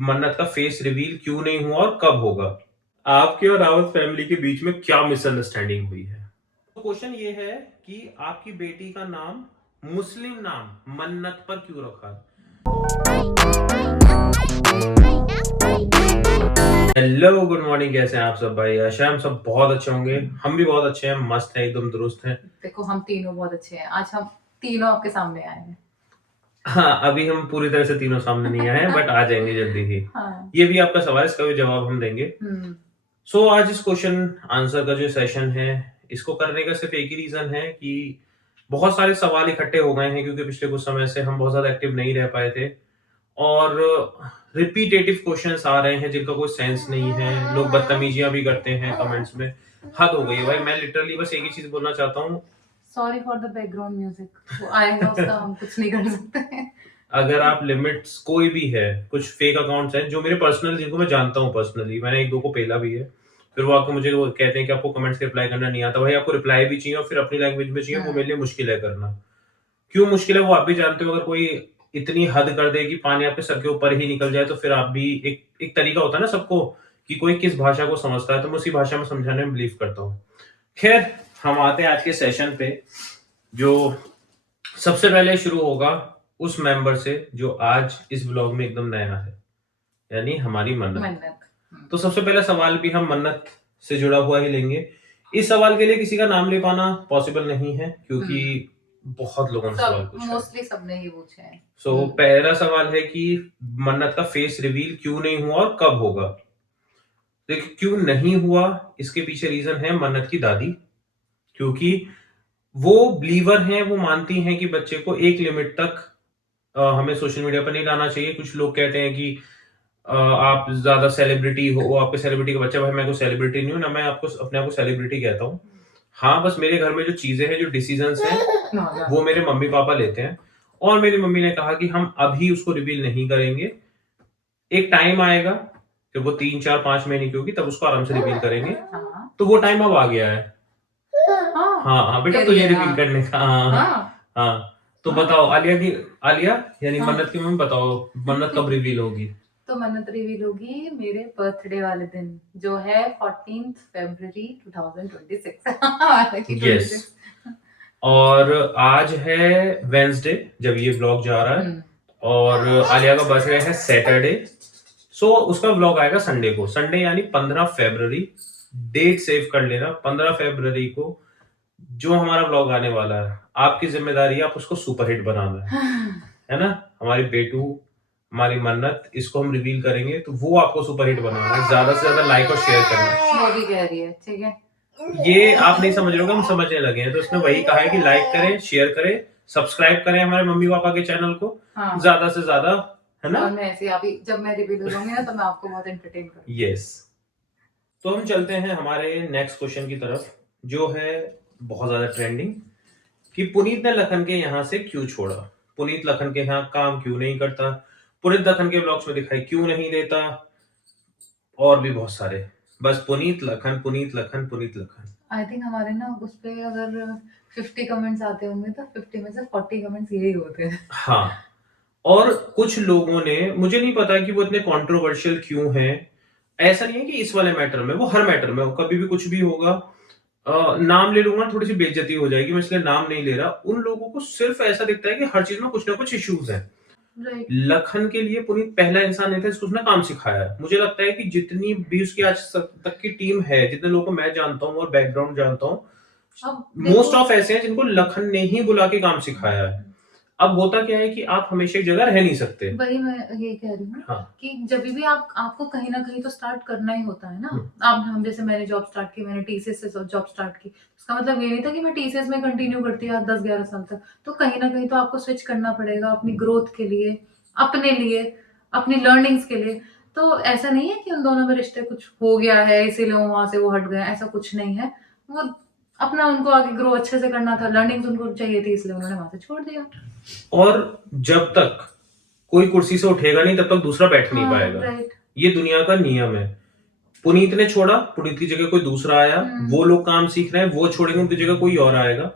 मन्नत का face reveal क्यों नहीं हुआ और कब होगा? आपके और रावत फैमिली के बीच में क्या मिसअंडरस्टैंडिंग हुई है? तो क्वेश्चन ये है कि आपकी बेटी का नाम मुस्लिम नाम मन्नत पर क्यों रखा? Hello, good morning. कैसे हैं आप सब भाई? आशा हम सब बहुत अच्छे होंगे। हम भी बहुत अच्छे हैं, मस्त हैं, एकदम दुरुस्त हैं। देखो हम तीनों बहुत अच्छे हैं। आज हम तीनों आपके सामने आए हैं। हाँ, अभी हम पूरी तरह से तीनों सामने नहीं आए हैं, बट आ जाएंगे जल्दी ही। हाँ। ये भी आपका सवाल है, इसका भी जवाब हम देंगे। सो आज इस क्वेश्चन आंसर का जो सेशन है, इसको करने का सिर्फ एक ही रीजन है कि बहुत सारे सवाल इकट्ठे हो गए हैं, क्योंकि पिछले कुछ समय से हम बहुत ज्यादा एक्टिव नहीं रह पाए थे और रिपीटेटिव क्वेश्चंस आ रहे हैं जिनका कोई सेंस नहीं है। लोग बदतमीजियां भी करते हैं कमेंट्स में। हद हो गई है भाई। मैं लिटरली बस एक ही चीज बोलना चाहता हूँ, sorry for the background music, वो आएगा उसका हम कुछ नहीं कर सकते। अगर आप लिमिट्स कोई भी है, कुछ फेक अकाउंट्स हैं जो मेरे पर्सनल, जिनको मैं जानता हूँ पर्सनली, मैंने एक दो को पेला भी है, फिर वो आके मुझे वो कहते हैं कि आपको कमेंट्स के रिप्लाई करना नहीं आता। भाई आपको रिप्लाई भी चाहिए और फिर अपनी लैंग्वेज में चाहिए, वो मेरे लिए मुश्किल है करना। क्यों मुश्किल है वो आप भी जानते हो। अगर कोई इतनी हद कर दे कि पानी आपके सर के ऊपर ही निकल जाए, तो फिर आप भी एक एक तरीका होता है ना सबको कि कोई किस भाषा को समझता है, तो मैं उसी भाषा में समझाने में बिलीव करता हूँ। खैर, हम आते हैं आज के सेशन पे, जो सबसे पहले शुरू होगा उस मेंबर से जो आज इस ब्लॉग में एकदम नया है, यानी हमारी मन्नत। तो सबसे पहला सवाल भी हम मन्नत से जुड़ा हुआ ही लेंगे। इस सवाल के लिए किसी का नाम ले पाना पॉसिबल नहीं है, क्योंकि बहुत लोगों ने सवाल पूछा है। मोस्टली सबने ही पूछे हैं। सो पहला सवाल है कि मन्नत का फेस रिवील क्यों नहीं हुआ और कब होगा? देखिए, क्यों नहीं हुआ इसके पीछे रीजन है मन्नत की दादी, क्योंकि वो बिलीवर हैं, वो मानती हैं कि बच्चे को एक लिमिट तक हमें सोशल मीडिया पर नहीं लाना चाहिए। कुछ लोग कहते हैं कि आप ज्यादा सेलिब्रिटी हो, आपके सेलिब्रिटी का बच्चा। भाई मैं कोई सेलिब्रिटी नहीं हूँ ना, मैं आपको अपने आप को सेलिब्रिटी कहता हूँ। हाँ, बस मेरे घर में जो चीजें हैं, जो डिसीजंस हैं, वो मेरे मम्मी पापा लेते हैं। और मेरी मम्मी ने कहा कि हम अभी उसको रिवील नहीं करेंगे, एक टाइम आएगा जब वो 3 4 5 महीने की होगी, तब उसको आराम से रिवील करेंगे। तो वो टाइम अब आ गया है। हाँ बेटा, तुझे रिवील करने का। हाँ, तो बताओ आलिया यानी मन्नत की मम्मी, बताओ मन्नत कब रिवील होगी? तो मन्नत रिवील होगी मेरे बर्थडे वाले दिन, जो है 14 फरवरी 2026। यस। और आज है वेंसडे जब ये व्लॉग जा रहा है, और आलिया का बर्थडे है सैटरडे। सो उसका व्लॉग आएगा संडे को, संडे यानी 15 फरवरी। डेट सेव कर लेना, 15 फरवरी को जो हमारा व्लॉग आने वाला है, आपकी जिम्मेदारी है आप उसको सुपरहिट बनाना है ना। हमारी बेटू, हमारी मन्नत, इसको हम रिवील करेंगे, तो वो आपको सुपरहिट बनाना है। ज्यादा से ज्यादा लाइक और शेयर करना। वो भी कह रही है, ठीक है। ये आप नहीं समझ रहे हो, हम समझने लगे हैं। तो उसने वही कहा है कि लाइक करें, शेयर करें, सब्सक्राइब करें हमारे मम्मी पापा के चैनल को। ज्यादा से ज्यादा, है ना। और मैं ऐसे अभी जब मैं रिवील होंगी ना, तो मैं आपको बहुत एंटरटेन करूंगी। यस। तो हम चलते हैं हमारे नेक्स्ट क्वेश्चन की तरफ, जो है बहुत ज्यादा ट्रेंडिंग, कि पुनीत ने लखन के यहाँ से क्यों छोड़ा? पुनीत लखन के यहाँ काम क्यों नहीं करता? पुनीत लखन के ब्लॉग्स में दिखाई क्यों नहीं देता? और भी बहुत सारे, बस पुनीत लखन, पुनीत लखन, पुनीत लखन। आई थिंक हमारे ना उस पे अगर 50 कमेंट्स आते होंगे तो 50 में से 40 कमेंट्स यही होते हैं। हाँ, और कुछ लोगों ने, मुझे नहीं पता कि वो इतने कंट्रोवर्शियल क्यों हैं। ऐसा नहीं है कि इस वाले मैटर में, वो हर मैटर में, कभी भी कुछ भी होगा। नाम ले लूंगा थोड़ी सी बेइज्जती हो जाएगी, मैं इसलिए नाम नहीं ले रहा। उन लोगों को सिर्फ ऐसा दिखता है कि हर चीज में कुछ ना कुछ इश्यूज हैं। लखन के लिए पुनीत पहला इंसान नहीं था जिसको उसने काम सिखाया है। मुझे लगता है कि जितनी भी उसकी आज तक की टीम है, जितने लोगों को मैं जानता हूँ और बैकग्राउंड जानता हूँ, मोस्ट ऑफ ऐसे हैं जिनको लखन ने ही बुला के काम सिखाया है। अब होता क्या है कि आप हमेशा एक जगह रह नहीं सकते। वही मैं ये कह रही हूँ। हाँ। कि जब भी आपको कहीं ना कहीं तो स्टार्ट करना ही होता है ना। आप हम जैसे मैंने जॉब स्टार्ट की, मैंने टीसीएस से जॉब स्टार्ट की, उसका मतलब ये नहीं था कि मैं टीसीएस में कंटिन्यू करती 10-11 साल तक। तो कहीं ना कहीं तो आपको स्विच करना पड़ेगा अपनी ग्रोथ के लिए, अपने लिए, अपनी लर्निंग्स के लिए। तो ऐसा नहीं है कि उन दोनों में रिश्ते कुछ हो गया है इसीलिए वहां से वो हट गए, ऐसा कुछ नहीं है। वो अपना, उनको आगे ग्रो अच्छे से करना था, लर्निंग्स उनको चाहिए थी, इसलिए उन्होंने वहां से छोड़ दिया। और जब तक कोई कुर्सी से उठेगा नहीं, तब तक दूसरा बैठ नहीं पाएगा। ये दुनिया का नियम है। पुनीत ने छोड़ा, पुनीत की जगह कोई दूसरा आया, वो लोग काम सीख रहे हैं, वो छोड़ेंगे, उनकी जगह कोई और आएगा।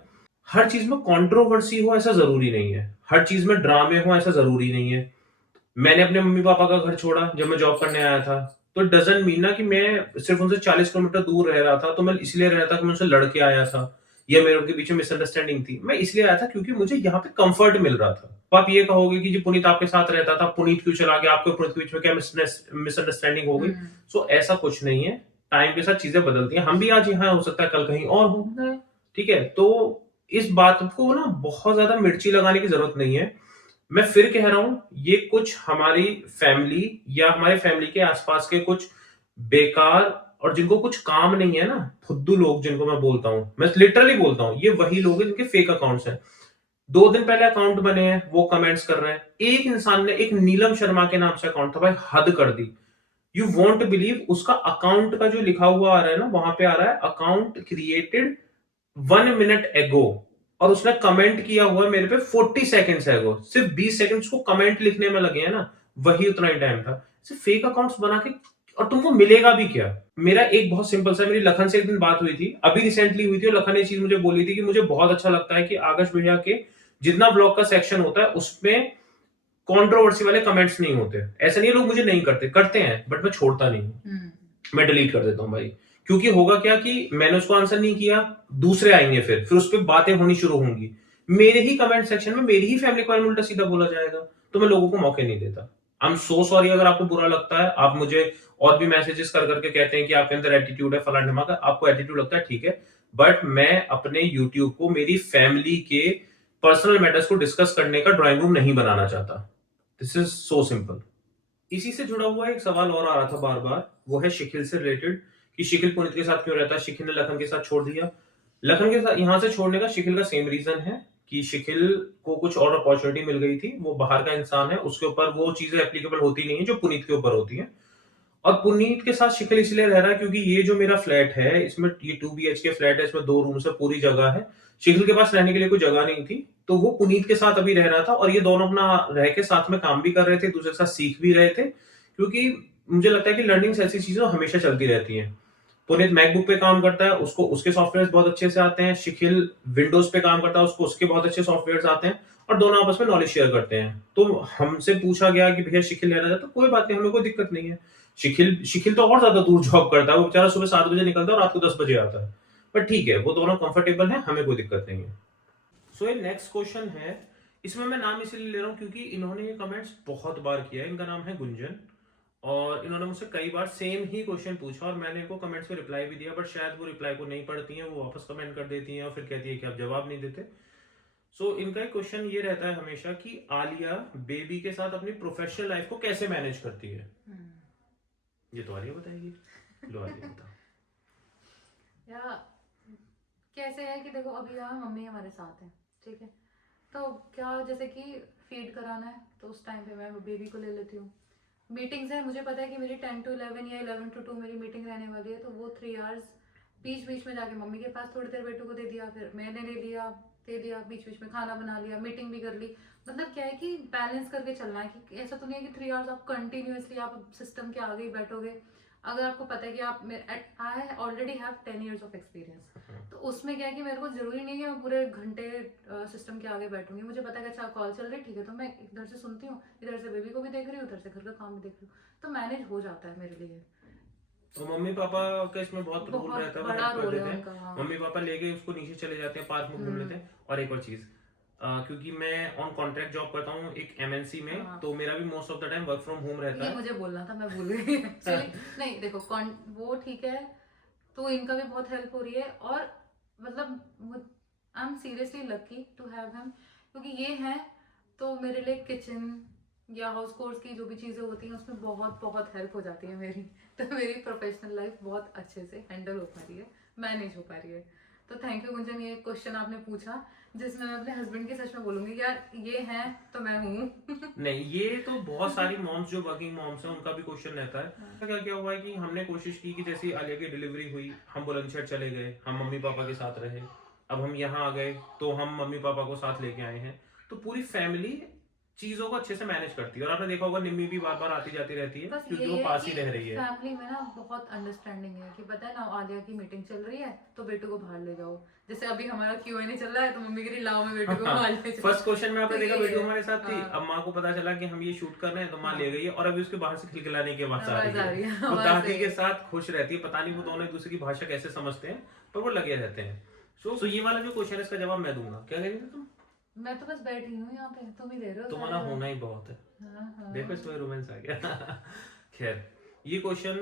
हर चीज में कंट्रोवर्सी हो ऐसा जरूरी नहीं है, हर चीज में ड्रामे हो ऐसा जरूरी नहीं है। मैंने अपने मम्मी पापा का घर छोड़ा जब मैं जॉब करने आया था, तो डजंट मीन ना कि मैं सिर्फ उनसे 40 किलोमीटर दूर रह रहा था, तो मैं इसलिए रह रहा था कि मैं उनसे लड़ के आया था या मेरे उनके बीच में मिसअंडरस्टैंडिंग थी। मैं इसलिए आया था क्योंकि मुझे यहाँ पे कंफर्ट मिल रहा था। तो आप ये कहोगे कि जी पुनीत आपके साथ रहता था, पुनीत क्यों चला गया, आपके पुनीत के बीच में क्या मिसअंडरस्टैंडिंग हो गई? हम्म। सो ऐसा कुछ नहीं है। टाइम के साथ चीजें बदलती हैं। हम भी आज यहाँ, हो सकता है कल कहीं और हो। हम्म। ठीक है? तो इस बात को ना बहुत ज्यादा मिर्ची लगाने की जरूरत नहीं है। मैं फिर कह रहा हूं, ये कुछ हमारी फैमिली या हमारे फैमिली के आसपास के कुछ बेकार और जिनको कुछ काम नहीं है ना, फुद्दू लोग जिनको मैं बोलता हूं, मैं लिटरली बोलता हूं, ये वही लोग हैं जिनके फेक अकाउंट्स हैं। 2 दिन पहले अकाउंट बने हैं, वो कमेंट्स कर रहे हैं। एक इंसान ने, एक नीलम शर्मा के नाम से अकाउंट था, भाई हद कर दी। यू वॉन्ट बिलीव, उसका अकाउंट का जो लिखा हुआ आ रहा है ना, वहां पे आ रहा है अकाउंट क्रिएटेड 1 मिनट एगो, और उसने कमेंट किया हुआ है मेरे पे 40 सेकंड्स एगो। सिर्फ 20 सेकंड्स को कमेंट लिखने में लगे हैं ना, वही उतना ही टाइम था। सिर्फ फेक अकाउंट्स बना के, और तुमको मिलेगा भी क्या? मेरा एक बहुत सिंपल सा, मेरी लखन से एक दिन बात हुई थी, अभी रिसेंटली हुई थी, और लखन ने चीज मुझे बोली थी कि मुझे बहुत अच्छा लगता है कि आकाश भैया के जितना ब्लॉग का सेक्शन होता है उसमें कंट्रोवर्सी वाले कमेंट्स नहीं होते। ऐसा नहीं है लोग मुझे नहीं करते, करते हैं, बट मैं छोड़ता नहीं हूं, मैं डिलीट कर देता हूं भाई। क्योंकि होगा क्या कि मैंने उसको आंसर नहीं किया, दूसरे आएंगे, फिर उस पर बातें होनी शुरू होंगी, मेरे ही कमेंट सेक्शन में मेरी ही फैमिली को बारे में उल्टा सीधा बोला जाएगा, तो मैं लोगों को मौके नहीं देता। आई एम सो सॉरी अगर आपको बुरा लगता है। आप मुझे और भी मैसेजेस कर करके कहते हैं कि आपके अंदर एटीट्यूड है, फलाना ढिमाका, आपको एटीट्यूड लगता है, ठीक है, बट मैं अपने यूट्यूब को मेरी फैमिली के पर्सनल मैटर्स को डिस्कस करने का ड्राइंग रूम नहीं बनाना चाहता। This is so simple. इसी से जुड़ा हुआ एक सवाल और आ रहा था बार बार, वो है शिखिल से रिलेटेड, कि शिखिल पुनीत के साथ क्यों रहता है, शिखिल ने लखन के साथ छोड़ दिया। लखन के साथ यहां से छोड़ने का शिखिल का सेम रीजन है कि शिखिल को कुछ और अपॉर्चुनिटी मिल गई थी, वो बाहर का इंसान है, उसके ऊपर वो चीजें एप्लीकेबल होती नहीं है जो पुनीत के ऊपर होती है। और पुनीत के साथ शिखिल इसलिए रह रहा है क्योंकि ये जो मेरा फ्लैट है, इसमें ये 2 BHK फ्लैट है, इसमें 2 रूम्स है, पूरी जगह है। शिखिल के पास रहने के लिए कोई जगह नहीं थी, तो वो पुनीत के साथ अभी रह रहा था, और ये दोनों अपना रह के साथ में काम भी कर रहे थे, दूसरे के साथ सीख भी रहे थे, क्योंकि मुझे लगता है कि लर्निंग ऐसी चीजें हमेशा चलती रहती हैं। पुनीत मैकबुक पे काम करता है, उसको उसके सॉफ्टवेयर बहुत अच्छे से आते हैं। शिखिल विंडोज पे काम करता है, उसको उसके बहुत अच्छे सॉफ्टवेयर आते हैं, और दोनों आपस में नॉलेज शेयर करते हैं। तो हमसे पूछा गया कि भैया शिखिल लेना चाहता, तो कोई बात नहीं, हमें कोई दिक्कत नहीं है। शिखिल शिखिल तो और ज्यादा दूर जॉब करता है, वो बेचारा सुबह 7 बजे निकलता है और रात को 10 बजे आता है, पर ठीक है, वो दोनों कंफर्टेबल है, हमें कोई दिक्कत नहीं है। सो ये नेक्स्ट क्वेश्चन है, इसमें मैं नाम इसलिए ले रहा हूँ क्योंकि इन्होंने ये कमेंट्स बहुत बार किया है। इनका नाम है गुंजन, और इन्होंने मुझसे कई बार सेम ही क्वेश्चन पूछा, और मैंने इनको कमेंट्स में रिप्लाई भी दिया, बट शायद वो रिप्लाई को नहीं पढ़ती हैं, वो वापस कमेंट कर देती हैं और फिर कहती है कि आप जवाब नहीं देते। सो इनका एक क्वेश्चन ये रहता है हमेशा कि आलिया बेबी के साथ अपनी प्रोफेशनल लाइफ को कैसे मैनेज करती है। ये तो आलिया बताएगी। लो आलिया बता। या कैसे है कि देखो अभी यहाँ मम्मी हमारे साथ है, ठीक है, तो क्या जैसे कि फीड कराना है तो उस टाइम पे मैं बेबी को ले लेती हूँ। मीटिंग्स है, मुझे पता है कि मेरी 10 to 11 या 11 to 2 मेरी मीटिंग रहने वाली है, तो वो 3 आवर्स बीच बीच में जाके मम्मी के पास थोड़ी देर बेटू को दे दिया, फिर मैंने ले लिया, दे दिया, बीच बीच में खाना बना लिया, मीटिंग भी कर ली। मतलब क्या है कि बैलेंस करके चलना है, कि ऐसा तो नहीं है कि 3 आवर्स आप कंटिन्यूसली आप सिस्टम के आगे ही बैठोगे। अगर आपको पता है कि आप, I already have 10 years of experience, तो उसमें क्या है कि मेरे को जरूरी नहीं है मैं पूरे घंटे सिस्टम के आगे बैठूंगी। मुझे पता है कि अच्छा कॉल चल रही है, ठीक है, तो मैं इधर से सुनती हूँ, इधर से बेबी को भी देख रही हूँ, उधर से घर का काम भी देख रही हूँ, तो मैनेज हो जाता है मेरे लिए। तो मम्मी पापा का इसमें बहुत रोल बहुत रहता है, वो बड़ा हेल्प कर रोल है देते हैं। उनका, हाँ। मम्मी पापा लेके उसको नीचे चले जाते हैं, पार्क में घूम लेते हैं। और एक और चीज, क्योंकि मैं ऑन कॉन्ट्रैक्ट जॉब करता हूँ एक MNC में, हाँ। तो मेरा भी most of the time work from home रहता ये है। मुझे बोलना था, मैं भूल गई एक्चुअली। नहीं देखो, वो ठीक है, तो इनका भी बहुत हेल्प हो रही है, और मतलब I am seriously lucky to have him, क्योंकि ये हैं तो मेरे लिए किचन या हाउस कोर्स की जो भी चीज़ें होती हैं उसमें बहुत बहुत हेल्प हो जाती है मेरी। तो मेरी प्रोफेशनल लाइफ बहुत अच्छे से हैंडल हो पा रही है, मैनेज हो पा रही है। तो थैंक यू गुंजन, ये क्वेश्चन आपने पूछा जिसमें मैं अपने हस्बैंड की सच में बोलूंगी यार, ये हैं तो मैं हूँ। नहीं, ये तो बहुत सारी मॉम्स जो वर्किंग मॉम्स हैं उनका भी क्वेश्चन रहता है। क्या क्या हुआ है कि हमने कोशिश की कि जैसे आलिया की डिलीवरी हुई, हम बुलंदशहर चले गए, हम मम्मी पापा के साथ रहे। अब हम यहाँ आ गए तो हम मम्मी पापा को साथ लेके आए हैं, तो पूरी फैमिली चीजों को अच्छे से मैनेज करती है। और आपने देखा होगा निम्मी भी बार बार आती जाती रहती है बस क्योंकि ये वो है पास कि ही रह रही है। फैमिली में ना बहुत अंडरस्टैंडिंग है कि पता है ना आलिया की मीटिंग चल रही है तो बेटू को बाहर ले जाओ, जैसे अभी हमारा Q&A चल रहा है तो मम्मी कह रही लाओ मैं बेटू को बाहर ले जाऊं। फर्स्ट क्वेश्चन में आपने तो देखा ये बेटू है। हमारे साथ थी, हाँ अब माँ को पता चला कि हम ये शूट कर रहे हैं तो माँ हाँ ले गई है, और अभी उसके बाहर से खिलखिलाने की आवाज आ आवाज रही आ रही है। है वो आवाज दादी से। के साथ खुश रहती है, पता नहीं वो दोनों एक दूसरे की भाषा कैसे समझते हैं, पर वो लगे रहते हैं। सो ये वाला जो क्वेश्चन है इसका जवाब मैं दूंगा। क्या कह रही थी तुम? मैं तो बस बैठी हूँ यहाँ पे, तुम ही दे रहे हो तुम्हारा सारे होना ही बहुत है, जवाब। हाँ देखो हाँ इसमें रोमांस आ गया। खैर, ये क्वेश्चन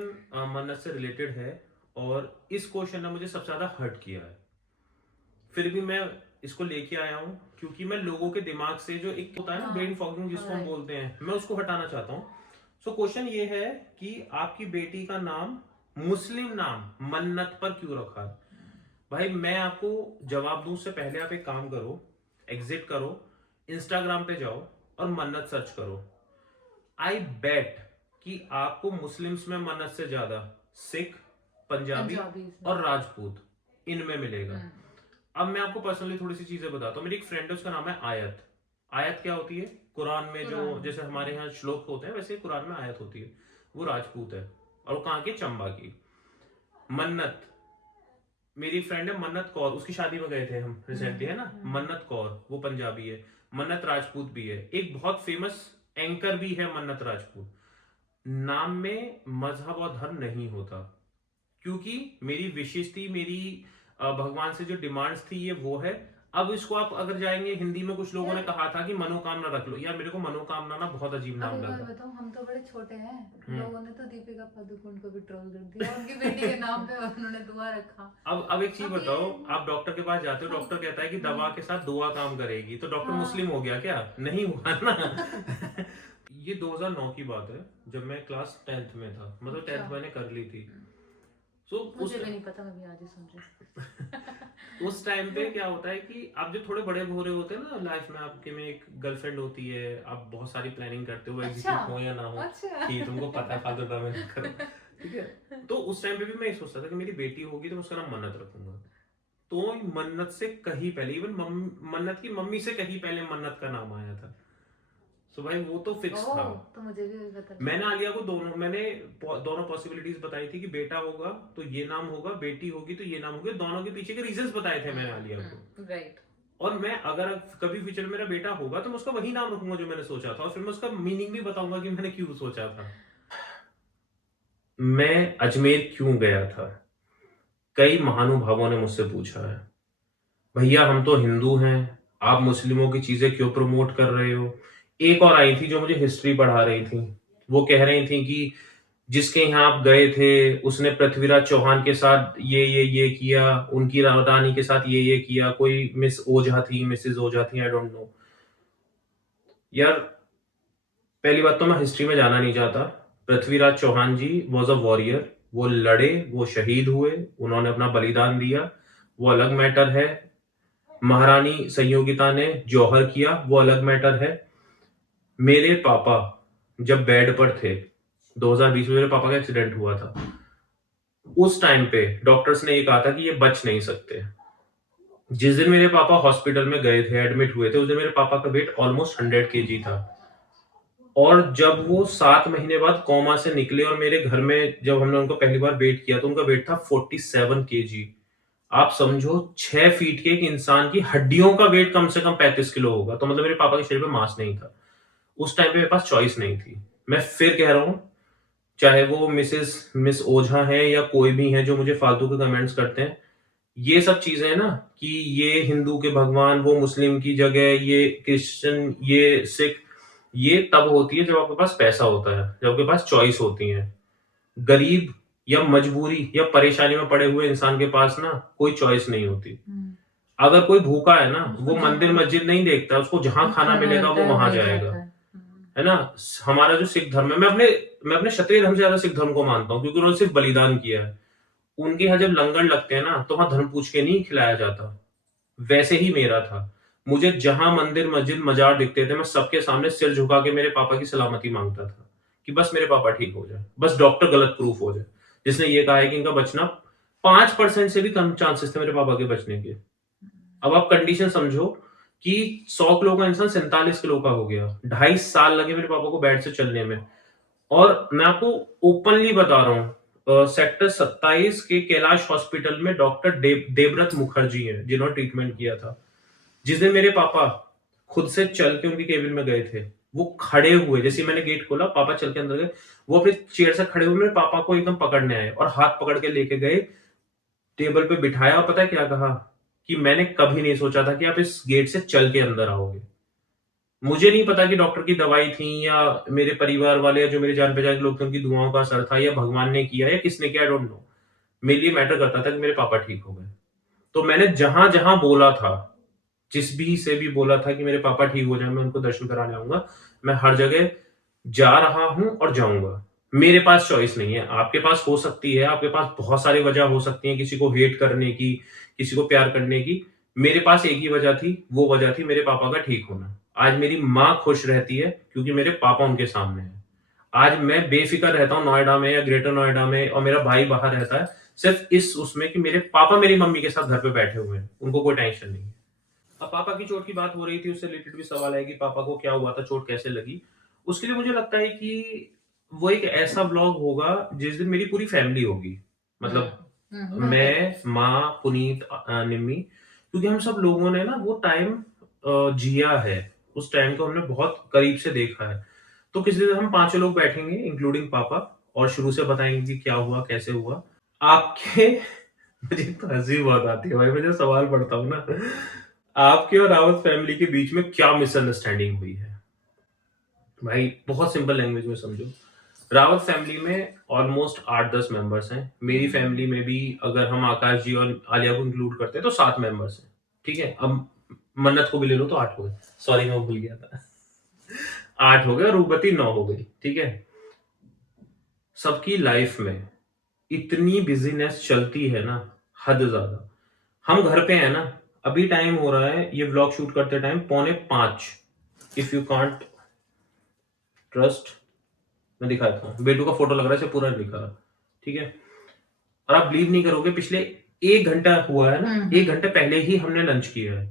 मन्नत से रिलेटेड है, और इस क्वेश्चन ने मुझे सबसे ज्यादा हर्ट किया है। फिर भी मैं इसको लेके आया हूँ क्योंकि मैं लोगों के दिमाग से जो एक होता है ना हाँ ब्रेन फॉगिंग जिसको हम राइट। बोलते हैं, मैं उसको हटाना चाहता हूँ। सो क्वेश्चन ये है कि आपकी बेटी का नाम, मुस्लिम नाम मन्नत पर क्यों रखा है? भाई मैं आपको जवाब दूं उससे पहले आप एक काम करो, एग्जिट करो, इंस्टाग्राम पे जाओ और मन्नत सर्च करो। आई बेट कि आपको मुस्लिम्स में मन्नत से ज्यादा सिख, पंजाबी पंजाबी और राजपूत इनमें मिलेगा। हम्म अब मैं आपको पर्सनली थोड़ी सी चीजें बताता हूँ। मेरी एक फ्रेंड है, उसका नाम है आयत। आयत क्या होती है? कुरान में जो कुरान जैसे हमारे यहाँ श्लोक होते हैं वैसे कुरान में आयत होती है। वो राजपूत है और वो कहाँ की? चंबा की। मन्नत, मेरी फ्रेंड है मन्नत कौर, उसकी शादी में गए थे हम रिसेंटली, है ना। मन्नत कौर वो पंजाबी है, मन्नत राजपूत भी है, एक बहुत फेमस एंकर भी है मन्नत राजपूत। नाम में मजहब और धर्म नहीं होता, क्योंकि मेरी विशेष थी, मेरी भगवान से जो डिमांड्स थी ये वो है। अब इसको आप अगर जाएंगे हिंदी में, कुछ लोगों ने कहा था कि मनोकामना रख लो। यार मेरे को मनोकामना ना बहुत अजीब अब नाम एक बात लगा। बताओ, हम तो बड़े छोटे हैं, लोगों ने तो दीपिका पादुकोण को भी ट्रोल कर दिया उनकी बेटी के नाम पे, उन्होंने दुआ रखा। अब एक चीज अब ये बताओ, आप डॉक्टर के पास जाते हो, हाँ डॉक्टर कहता है कि दवा के साथ दुआ काम करेगी, तो डॉक्टर हाँ मुस्लिम हो गया क्या? नहीं हुआ ना। ये 2009 की बात है, जब मैं क्लास 10th में था, मतलब अच्छा 10th मैंने कर ली थी। सो मुझे भी नहीं पता, मैं भी आज ही सुन रही उस टाइम पे क्या होता है कि आप जब थोड़े बड़े हो रहे होते हैं ना लाइफ में, आपके में एक गर्लफ्रेंड होती है, आप बहुत सारी प्लानिंग करते हो, अच्छा एग्जीक्यूट हो या ना हो, अच्छा कि तुमको पता है फालतू ड्रामे मत करो, ठीक है। तो उस टाइम पे भी मैं ये सोचता था कि मेरी बेटी होगी तो मैं उसका नाम मन्नत रखूंगा। तो मन्नत से कहीं पहले, इवन मन्नत की मम्मी से कहीं पहले मन्नत का नाम आया था। सो भाई वो तो फिक्स था। ओह तो मुझे भी पता मैंने आलिया को दोनों पॉसिबिलिटीज बताई थी कि बेटा होगा तो ये नाम होगा, बेटी होगी तो ये नाम होगा। दोनों के पीछे के रीजंस बताए थे मैंने आलिया को। राइट। और मैं अगर कभी फ्यूचर में मेरा बेटा होगा तो मैं उसका वही नाम रखूंगा जो मैंने सोचा था, और फिर मैं उसका मीनिंग भी बताऊंगा कि मैंने क्यों सोचा था। मैं अजमेर क्यों गया था? कई महानुभावों ने मुझसे पूछा है, भैया हम तो हिंदू हैं, आप मुस्लिमों की चीजें क्यों प्रमोट कर रहे हो? एक और आई थी जो मुझे हिस्ट्री पढ़ा रही थी, वो कह रही थी कि जिसके यहाँ आप गए थे उसने पृथ्वीराज चौहान के साथ ये किया, उनकी रानी के साथ ये किया, कोई मिस ओझा थी, मिसेस ओझा थी, आई डोंट नो। यार पहली बात तो मैं हिस्ट्री में जाना नहीं चाहता। पृथ्वीराज चौहान जी वॉज अ वॉरियर, वो लड़े, वो शहीद हुए, उन्होंने अपना बलिदान दिया, वो अलग मैटर है। महारानी संयोगिता ने जौहर किया, वो अलग मैटर है। मेरे पापा जब बेड पर थे 2020 में, मेरे पापा का एक्सीडेंट हुआ था, उस टाइम पे डॉक्टर्स ने ये कहा था कि ये बच नहीं सकते। जिस दिन मेरे पापा हॉस्पिटल में गए थे, एडमिट हुए थे, उस दिन मेरे पापा का वेट ऑलमोस्ट 100 kg था। और जब वो 7 महीने बाद कोमा से निकले और मेरे घर में जब हमने उनको पहली बार वेट किया तो उनका वेट था 47 kg। आप समझो 6 फीट के एक इंसान की हड्डियों का वेट कम से कम 35 किलो होगा, तो मतलब मेरे पापा के शरीर में मांस नहीं था। उस टाइम पे मेरे पास चॉइस नहीं थी। मैं फिर कह रहा हूं, चाहे वो मिस ओझा है या कोई भी है जो मुझे फालतू के कमेंट्स करते हैं, ये सब चीजें है ना कि ये हिंदू के भगवान, वो मुस्लिम की जगह, ये क्रिश्चियन, ये सिख, ये तब होती है जब आपके पास पैसा होता है, जब आपके पास चॉइस होती है। गरीब या मजबूरी या परेशानी में पड़े हुए इंसान के पास ना कोई चॉइस नहीं होती। अगर कोई भूखा है ना, वो मंदिर मस्जिद नहीं देखता, उसको जहां खाना मिलेगा वो वहां जाएगा, है ना। हमारा जो सिख धर्म है, मैं अपने क्षत्रिय धर्म से ज्यादा सिख धर्म को मानता हूँ, क्योंकि उन्होंने सिर्फ बलिदान किया है। उनके यहाँ जब लंगर लगते हैं ना तो वहां धर्म पूछ के नहीं खिलाया जाता। वैसे ही मेरा था, मुझे जहां मंदिर मस्जिद मजार दिखते थे मैं सबके सामने सिर झुका के मेरे पापा की सलामती मांगता था कि बस मेरे पापा ठीक हो जाए, बस डॉक्टर गलत प्रूफ हो जाए। जिसने ये कहा है कि इनका बचना 5% से भी कम चांसेस थे मेरे पापा के बचने के। अब आप कंडीशन समझो कि 100 किलो का इंसान 47 किलो का हो गया। 2.5 साल लगे मेरे पापा को बेड से चलने में। और मैं आपको ओपनली बता रहा हूँ, सेक्टर 27 के कैलाश हॉस्पिटल में डॉक्टर देवव्रत मुखर्जी हैं जिन्होंने ट्रीटमेंट किया था। जिस दिन मेरे पापा खुद से चल के उनकी केबिन में गए थे, वो खड़े हुए, जैसे मैंने गेट खोला पापा चल के अंदर गए, वो अपने चेयर से खड़े हुए मेरे पापा को एकदम पकड़ने आए और हाथ पकड़ के लेके गए, टेबल पे बिठाया और पता है क्या कहा कि मैंने कभी नहीं सोचा था कि आप इस गेट से चल के अंदर आओगे। मुझे नहीं पता कि डॉक्टर की दवाई थी या मेरे परिवार वाले या जो मेरे जान पहचान के लोग थे उनकी दुआओं का असर था या भगवान ने किया या किसने किया, आई डोंट नो। मेरे लिए मैटर करता था कि मेरे पापा ठीक हो गए। तो मैंने जहां जहां बोला था, जिस भी से भी बोला था कि मेरे पापा ठीक हो जाए मैं उनको दर्शन कराने आऊंगा, मैं हर जगह जा रहा हूं और जाऊंगा। मेरे पास चॉइस नहीं है, आपके पास हो सकती है, आपके पास बहुत सारी वजह हो सकती है किसी को हेट करने की, किसी को प्यार करने की। मेरे पास एक ही वजह थी, वो वजह थी मेरे पापा का ठीक होना। आज मेरी माँ खुश रहती है क्योंकि मेरे पापा उनके सामने हैं। आज मैं बेफिक्र रहता हूँ नोएडा में या ग्रेटर नोएडा में और मेरा भाई बाहर रहता है, सिर्फ इस उसमें कि मेरे पापा मेरी मम्मी के साथ घर पे बैठे हुए हैं, उनको कोई टेंशन नहीं है। अब पापा की चोट की बात हो रही थी, उससे रिलेटेड भी सवाल है कि पापा को क्या हुआ था, चोट कैसे लगी। उसके लिए मुझे लगता है कि वो एक ऐसा व्लॉग होगा जिस दिन मेरी पूरी फैमिली होगी, मतलब मैं, माँ, पुनीत, निम्मी, क्योंकि हम सब लोगों ने ना वो टाइम जिया है, उस टाइम को हमने बहुत करीब से देखा है। तो किसी दिन हम पांचों लोग बैठेंगे इंक्लूडिंग पापा और शुरू से बताएंगे कि क्या हुआ, कैसे हुआ। आपके मुझे तो हंसी बहुत आती है भाई, मुझे सवाल पढ़ता हूँ ना, आपके और रावत फैमिली के बीच में क्या मिसअंडरस्टैंडिंग हुई है? भाई बहुत सिंपल लैंग्वेज में समझो। रावत फैमिली में ऑलमोस्ट 8-10 मेंबर्स हैं। मेरी फैमिली में भी अगर हम आकाश जी और आलिया को इंक्लूड करते हैं तो 7 मेंबर्स हैं। ठीक है, अब मन्नत को भी ले लो तो 8 हो गए। सॉरी मैं भूल गया था। 8 हो गए और रूपति 9 हो गई। ठीक है, सबकी लाइफ में इतनी बिजीनेस चलती है ना, हद ज्यादा। हम घर पे हैं ना, अभी टाइम हो रहा है ये व्लॉग शूट करते time 4:45। If you can't trust, मैं दिखाता हूँ, बेटू का फोटो लग रहा है, इसे पूरा नहीं दिखा रहा। ठीक है, और आप बिलीव नहीं करोगे, पिछले 1 घंटा हुआ है ना, 1 घंटे पहले ही हमने लंच किया है।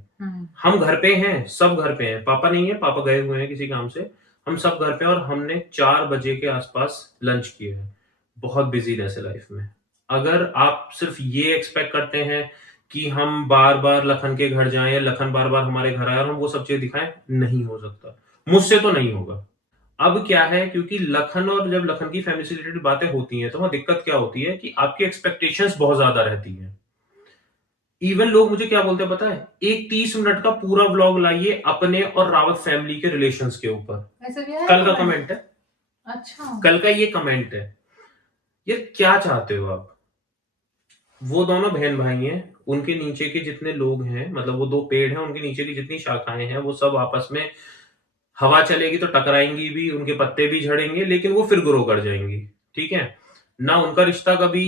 हम घर पे हैं, सब घर पे हैं, पापा नहीं है, पापा गए हुए हैं किसी काम से। हम सब घर पे हैं और हमने 4 बजे के आसपास लंच किया है। बहुत बिजीनेस है लाइफ में। अगर आप सिर्फ ये एक्सपेक्ट करते हैं कि हम बार बार लखन के घर जाएं या लखन बार बार हमारे घर आए और हम वो सब चीजें दिखाएं, नहीं हो सकता, मुझसे तो नहीं होगा। अब क्या है, क्योंकि लखन और जब लखन की फैमिली से रिलेटेड बातें होती हैं तो वहां दिक्कत क्या होती है कि आपकी एक्सपेक्टेशंस बहुत ज्यादा रहती हैं। इवन लोग मुझे क्या बोलते हैं पता है, एक 30 मिनट का पूरा व्लॉग लाइए अपने और रावत फैमिली के रिलेशंस के ऊपर। ऐसे भी है कल का कमेंट है, अच्छा कल का ये कमेंट है। ये क्या चाहते हो आप? वो दोनों बहन भाई हैं, उनके नीचे के जितने लोग हैं, मतलब वो 2 पेड़ हैं, उनके नीचे की जितनी शाखाएं हैं वो सब आपस में हवा चलेगी तो टकराएंगी भी, उनके पत्ते भी झड़ेंगे, लेकिन वो फिर ग्रो कर जाएंगी। ठीक है, ना उनका रिश्ता कभी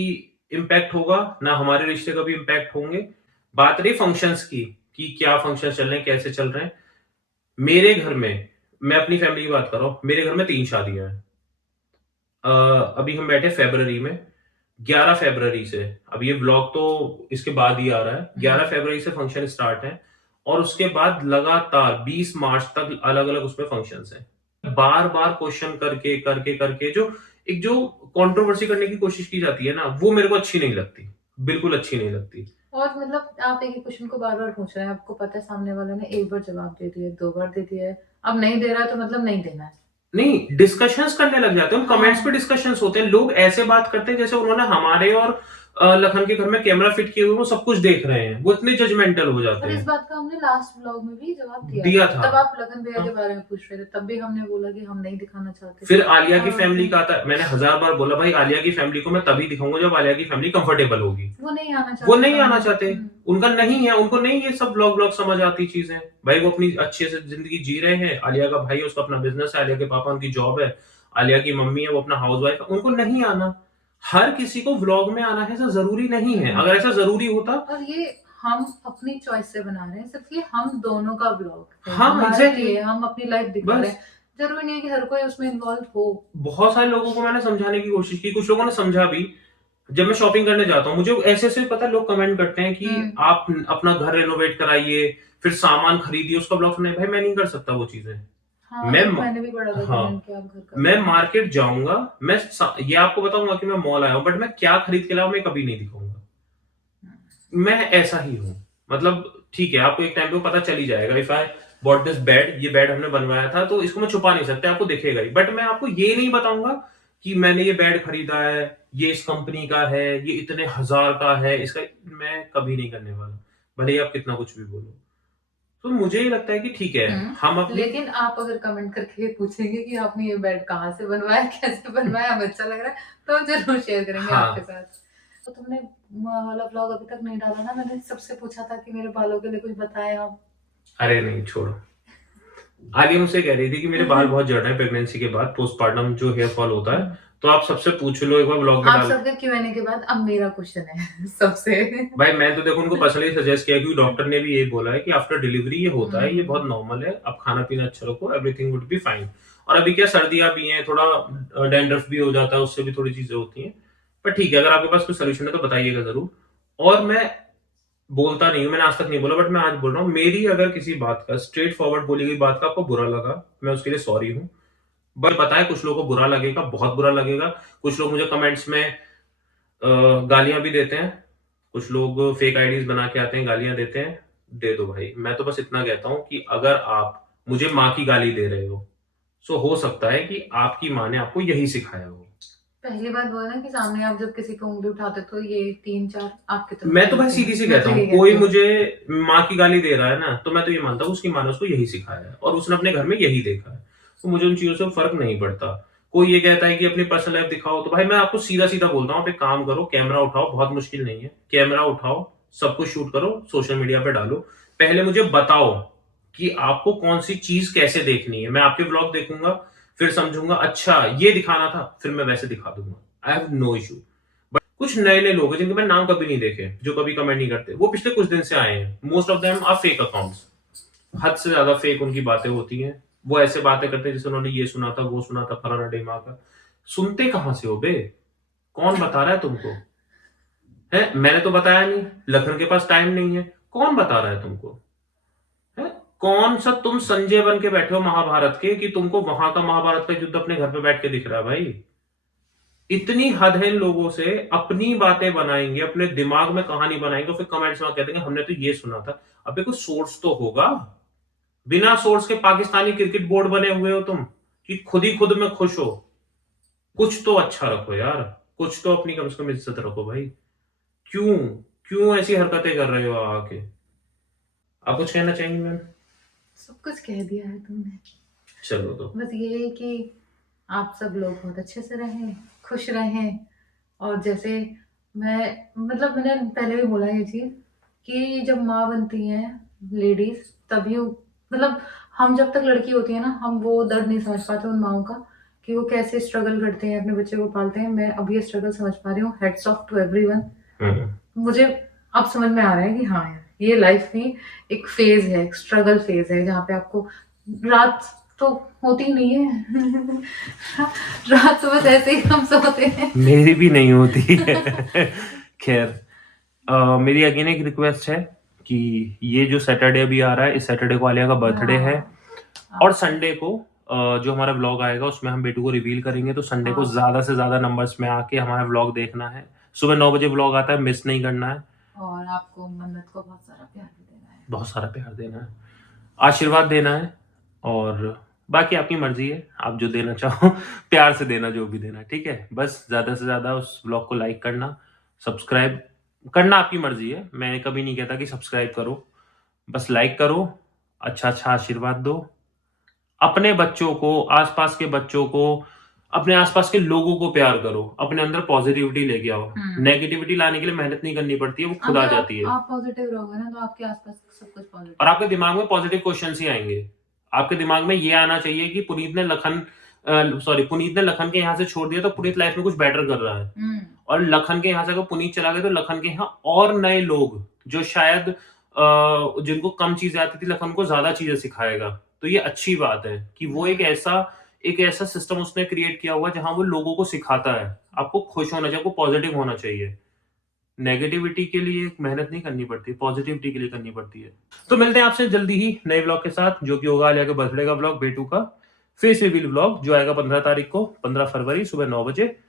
इम्पैक्ट होगा ना हमारे रिश्ते कभी इम्पैक्ट होंगे। बात रही फंक्शंस की कि क्या फंक्शन चल रहे हैं, कैसे चल रहे हैं। मेरे घर में, मैं अपनी फैमिली की बात कर रहा हूं, मेरे घर में 3 शादियां हैं। अभी हम बैठे फरवरी में, 11 फरवरी से, अब ये व्लॉग तो इसके बाद ही आ रहा है, 11 फरवरी से फंक्शन स्टार्ट है और उसके बाद लगातार 20 मार्च तक अलग अलग उसमें फंक्शंस हैं। बार बार क्वेश्चन करके करके करके जो कंट्रोवर्सी करने की कोशिश की जाती है ना, वो मेरे को अच्छी नहीं लगती, बिल्कुल अच्छी नहीं लगती। और मतलब आप एक ही क्वेश्चन को बार बार पूछ रहे हैं, आपको पता है सामने वाले ने एक बार जवाब दे दिया, 2 बार दे दिया है, अब नहीं दे रहा है तो मतलब नहीं देना है। नहीं, डिस्कशंस करने लग जाते हैं हम, कमेंट्स पे डिस्कशंस होते हैं, लोग ऐसे बात करते हैं जैसे उन्होंने हमारे और लखन के घर में कैमरा फिट किए हुए वो सब कुछ देख रहे हैं, वो इतने जजमेंटल हो जाते और इस हैं। बात का हमने लास्ट व्लॉग में भी जवाब दिया था। तब आप लखन भैया के बारे में पूछ रहे थे, तब भी हमने बोला कि हम नहीं दिखाना चाहते। फिर आलिया की फैमिली का आता, मैंने 1000 बार बोला भाई आलिया की फैमिली को मैं तभी दिखाऊंगा जब आलिया की फैमिली कंफर्टेबल होगी। वो नहीं आना चाहते, वो नहीं आना चाहते, उनका नहीं है, उनको नहीं ये सब ब्लॉग ब्लॉग समझ आती चीजें। भाई वो अपनी अच्छे से जिंदगी जी रहे हैं, आलिया का भाई है, उसका अपना बिजनेस है, आलिया के पापा उनकी जॉब है, आलिया की मम्मी है वो अपना हाउस वाइफ है, उनको नहीं आना। हर किसी को व्लॉग में आना है ऐसा जरूरी नहीं है, अगर ऐसा जरूरी होता। और ये हम अपनी चॉइस से बना रहे हैं, सिर्फ ये हम दोनों का व्लॉग है, हाँ, हमारे exactly. लिए हम अपनी लाइफ दिखा रहे हैं, जरूरी नहीं है कि हर कोई उसमें इन्वॉल्व हो। बहुत सारे लोगों को मैंने समझाने की कोशिश की, कुछ लोगों ने समझा भी, जब मैं शॉपिंग करने जाता हूँ, मुझे ऐसे-ऐसे पता है लोग कमेंट करते हैं कि हुँ। आप अपना घर रेनोवेट कराइए, फिर सामान खरीदिए, उसका ब्लॉग नहीं भाई मैं नहीं कर सकता वो चीज़ें। हाँ, मैं एक म मैंने भी पढ़ा था हाँ, कमेंट कि आप घर का मैं रेनोवेट मार्केट जाऊँगा, मैं ये आपको बताऊँगा कि मैं मॉल आया हूँ, बट मैं क्या खरीद के लाया हूँ, मैं कभी नहीं दिखाऊँगा। हुँ। मैं ऐसा ही हूँ। मतलब ठीक है, आपको एक टाइम पे पता चल ही जाएगा if I bought this bed, ये बेड हमने बनवाया था, तो इसको मैं छुपा नहीं सकता, आपको दिखेगा ही। बट मैं आपको ये नहीं बताऊँगा कि मैंने ये बेड खरीदा है, ये इस कंपनी का है, ये इतने हज़ार का है, इसका मैं कभी नहीं करने वाला। भले ही आप कितना कुछ भी बोलो। तो मुझे ये लगता है कि ठीक है, हुँ, हम अपनी लेकिन आप अगर कमेंट करके ये पूछेंगे कि आपने ये बेड कहाँ से बनवाया, कैसे बनवाया, हमें अच्छा लग रहा है, तो हम ज़रूर शेयर करेंगे आपके हाँ, साथ। तो तुमने वाला व्लॉग अभी तक नहीं डाला ना? मैंने सबसे पूछा था कि मेरे बालों के लिए कुछ बताएँ आप। अरे नहीं छोड़ो। आलिया मुझसे कह रही थी कि मेरे बाल बहुत झड़ रहे हैं प्रेगनेंसी के बाद, पोस्टपार्टम जो हेयर फॉल होता है, हुँ। तो आप सबसे पूछ लो एक बार व्लॉग में आप डाल। सबके क्यूएनए के बाद अब मेरा क्वेश्चन है सबसे। भाई मैं तो देखो उनको पर्सनली सजेस्ट किया क्योंकि डॉक्टर ने भी यही बोला है कि आफ्टर डिलीवरी ये होता है, ये बहुत हुँ। नॉर्मल है, आप खाना-पीना अच्छा रखो, एवरीथिंग वुड बी फाइन। और अभी क्या सर्दियाँ भी हैं, थोड़ा डैंड्रफ भी हो जाता है, उससे भी थोड़ी चीज़ें होती हैं। पर ठीक है, अगर आपके पास कोई सॉल्यूशन है तो बताइएगा ज़रूर। और मैं बोलता नहीं हूँ, मैंने आज तक नहीं बोला बट मैं आज बोल रहा हूँ, मेरी अगर किसी बात का स्ट्रेट फॉरवर्ड बोली गई बात का आपको बुरा लगा, मैं उसके लिए सॉरी हूँ। बट पता है कुछ लोगों को बुरा लगेगा, बहुत बुरा लगेगा। कुछ लोग मुझे कमेंट्स में गालियाँ भी देते हैं। कुछ लोग फेक आईडीज़ बना के आते हैं, गालियाँ देते हैं। दे दो भाई। मैं तो बस इतना कहता हूँ कि अगर आप मुझे माँ की गाली दे रहे हो, सो हो सकता है कि आपकी माँ ने आपको यही सिखाया हो। पहली बात वो है ना कि सामने आप जब किसी पे उँगली उठाते हो तो ये 3-4 आपकी तरफ मैं से तो भाई होते हैं। सीधी-सी मैं कहता तो हूँ, ये कोई कहती हूँ। मुझे माँ की गाली दे रहा है ना, तो मैं तो ये मानता हूँ उसकी माँ ने उसको यही सिखाया है और उसने अपने घर में यही देखा है। तो मुझे उन चीज़ों से फ़र्क नहीं पड़ता। कोई ये कहता है कि अपनी पर्सनल लाइफ़ दिखाओ, तो भाई मैं आपको सीधा-सीधा बोलता हूँ, आप एक काम करो, कैमरा उठाओ, बहुत मुश्किल नहीं है। कैमरा उठाओ, सब कुछ शूट करो, सोशल मीडिया पे डालो। पहले मुझे बताओ कि आपको कौन-सी चीज़ कैसे देखनी है। मैं आपके व्लॉग देखूँगा, फिर समझूँगा अच्छा ये दिखाना था, फिर मैं वैसे दिखा दूँगा। I have no issue. कुछ नए-नए लोग हैं जिनके मैंने नाम कभी नहीं देखे, जो कभी कमेंट नहीं करते। वो पिछले कुछ दिन से आए हैं। Most of them are fake accounts. हद से ज़्यादा फेक उनकी बातें होती हैं। वो ऐसे बातें करते हैं जैसे उन्होंने ये सुना था, वो सुना था, फलाना-ढिमाका। सुनते कहाँ से हो बे? कौन बता रहा है तुमको? हैं? मैंने तो बताया नहीं। लखन के पास टाइम नहीं है। कौन बता रहा है तुमको? हैं? कौन सा तुम संजय बन के बैठे हो महाभारत के कि तुमको वहां का महाभारत का युद्ध अपने घर पे बैठ के दिख रहा है भाई? इतनी हद है इन लोगों से, अपनी बातें बनाएँगे, अपने दिमाग में कहानी बनाएँगे और फिर कमेंट्स में कह देंगे हमने तो ये सुना था। अबे कोई सोर्स तो होगा। बिना सोर्स के पाकिस्तानी क्रिकेट बोर्ड बने हुए हो तुम, कि खुद ही खुद में खुश हो। कुछ तो अच्छा रखो यार, कुछ तो अपनी कम से कम इज़्ज़त रखो भाई। क्यों? क्यों ऐसी हरकतें कर रहे हो आके? आप कुछ कहना चाहेंगी मैम? सब कुछ कह दिया है तुमने। चलो तो। बस ये है कि आप सब लोग बहुत अच्छे से रहें, खुश रहें और जैसे मैं मतलब मैंने पहले भी बोला ये चीज़ कि जब माँ बनती हैं लेडीज़ तभी मतलब हम जब तक लड़की होती है ना, हम वो दर्द नहीं समझ पाते उन माँओं का कि वो कैसे स्ट्रगल करते हैं, अपने बच्चे को पालते हैं। मैं अब ये स्ट्रगल समझ पा रही हूँ। Hats off to everyone. हुँ। मुझे अब समझ में आ रहा है कि हाँ यार, ये लाइफ में एक फ़ेज़ है, एक स्ट्रगल फ़ेज़ है जहाँ पे आपको रात तो होती ही नहीं है। रात तो बस ऐसे ही हम सोते हैं। मेरी भी नहीं होती है। खैर मेरी अगेन एक रिक्वेस्ट है कि ये जो सैटरडे अभी आ रहा है, इस सैटरडे को आलिया का बर्थडे है हाँ, और हाँ, संडे को जो हमारा व्लॉग आएगा उसमें हम बेटू को रिवील करेंगे, तो संडे को हाँ। ज़्यादा से ज़्यादा नंबर्स में आके हमारा व्लॉग देखना है। सुबह 9 बजे व्लॉग आता है, मिस नहीं करना है। और आपको मन्नत को बहुत सारा प्यार भी देना है। बहुत सारा प्यार देना है, आशीर्वाद देना है और बाकी आपकी मर्ज़ी है, आप जो देना चाहो प्यार से देना जो भी देना, ठीक है? बस ज़्यादा से ज़्यादा उस व्लॉग को लाइक करना, सब्सक्राइब करना आपकी मर्ज़ी है, मैं कभी नहीं कहता कि सब्सक्राइब करो, बस लाइक करो, अच्छा-अच्छा आशीर्वाद दो। अपने बच्चों को, आस-पास के बच्चों को, अपने आस-पास के लोगों को प्यार करो, अपने अंदर पॉज़िटिविटी लेके आओ। हुँ। नेगेटिविटी लाने के लिए मेहनत नहीं करनी पड़ती है, वो खुद आ अगर जाती है। आप पॉज़िटिव रहोगे ना तो आपके आस-पास सब कुछ और पॉज़िटिव आपके होगा। दिमाग में पॉजिटिव क्वेश्चंस ही आएँगे। आपके दिमाग में ये आना चाहिए कि पुनीत ने लखन के यहाँ से छोड़ दिया तो पुनीत लाइफ में कुछ बेटर कर रहा है। हुँ। और लखन के यहाँ से अगर पुनीत चला गया तो लखन के यहाँ और नए लोग जो शायद जिनको कम चीज़ें आती थी लखन को ज़्यादा चीज़ें सिखाएगा। तो ये अच्छी बात है कि वो हुँ। एक ऐसा सिस्टम उसने क्रिएट किया हुआ है जहाँ वो लोगों को सिखाता है। आपको खुश होना चाहिए, आपको पॉजिटिव होना चाहिए। नेगेटिविटी के लिए मेहनत नहीं करनी पड़ती, पॉजिटिविटी के लिए करनी पड़ती है। तो मिलते हैं आपसे जल्दी ही नए व्लॉग के साथ, जो कि होगा आलिया के बर्थडे का व्लॉग, बेटू का फेस रिवील व्लॉग, जो आएगा 15 तारीख को, 15 फरवरी सुबह 9 बजे।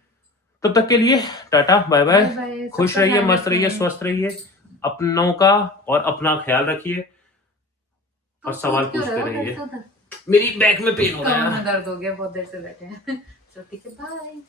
तब तक के लिए टाटा, बाय बाय। खुश रहिए, मस्त रहिए, स्वस्थ रहिए, अपनों का और अपना ख्याल रखिए और सवाल पूछते रहिए। मेरी बैक में पेन हो रहा है, दर्द हो गया, बहुत देर से बैठे हैं। चलो ठीक है, बाय।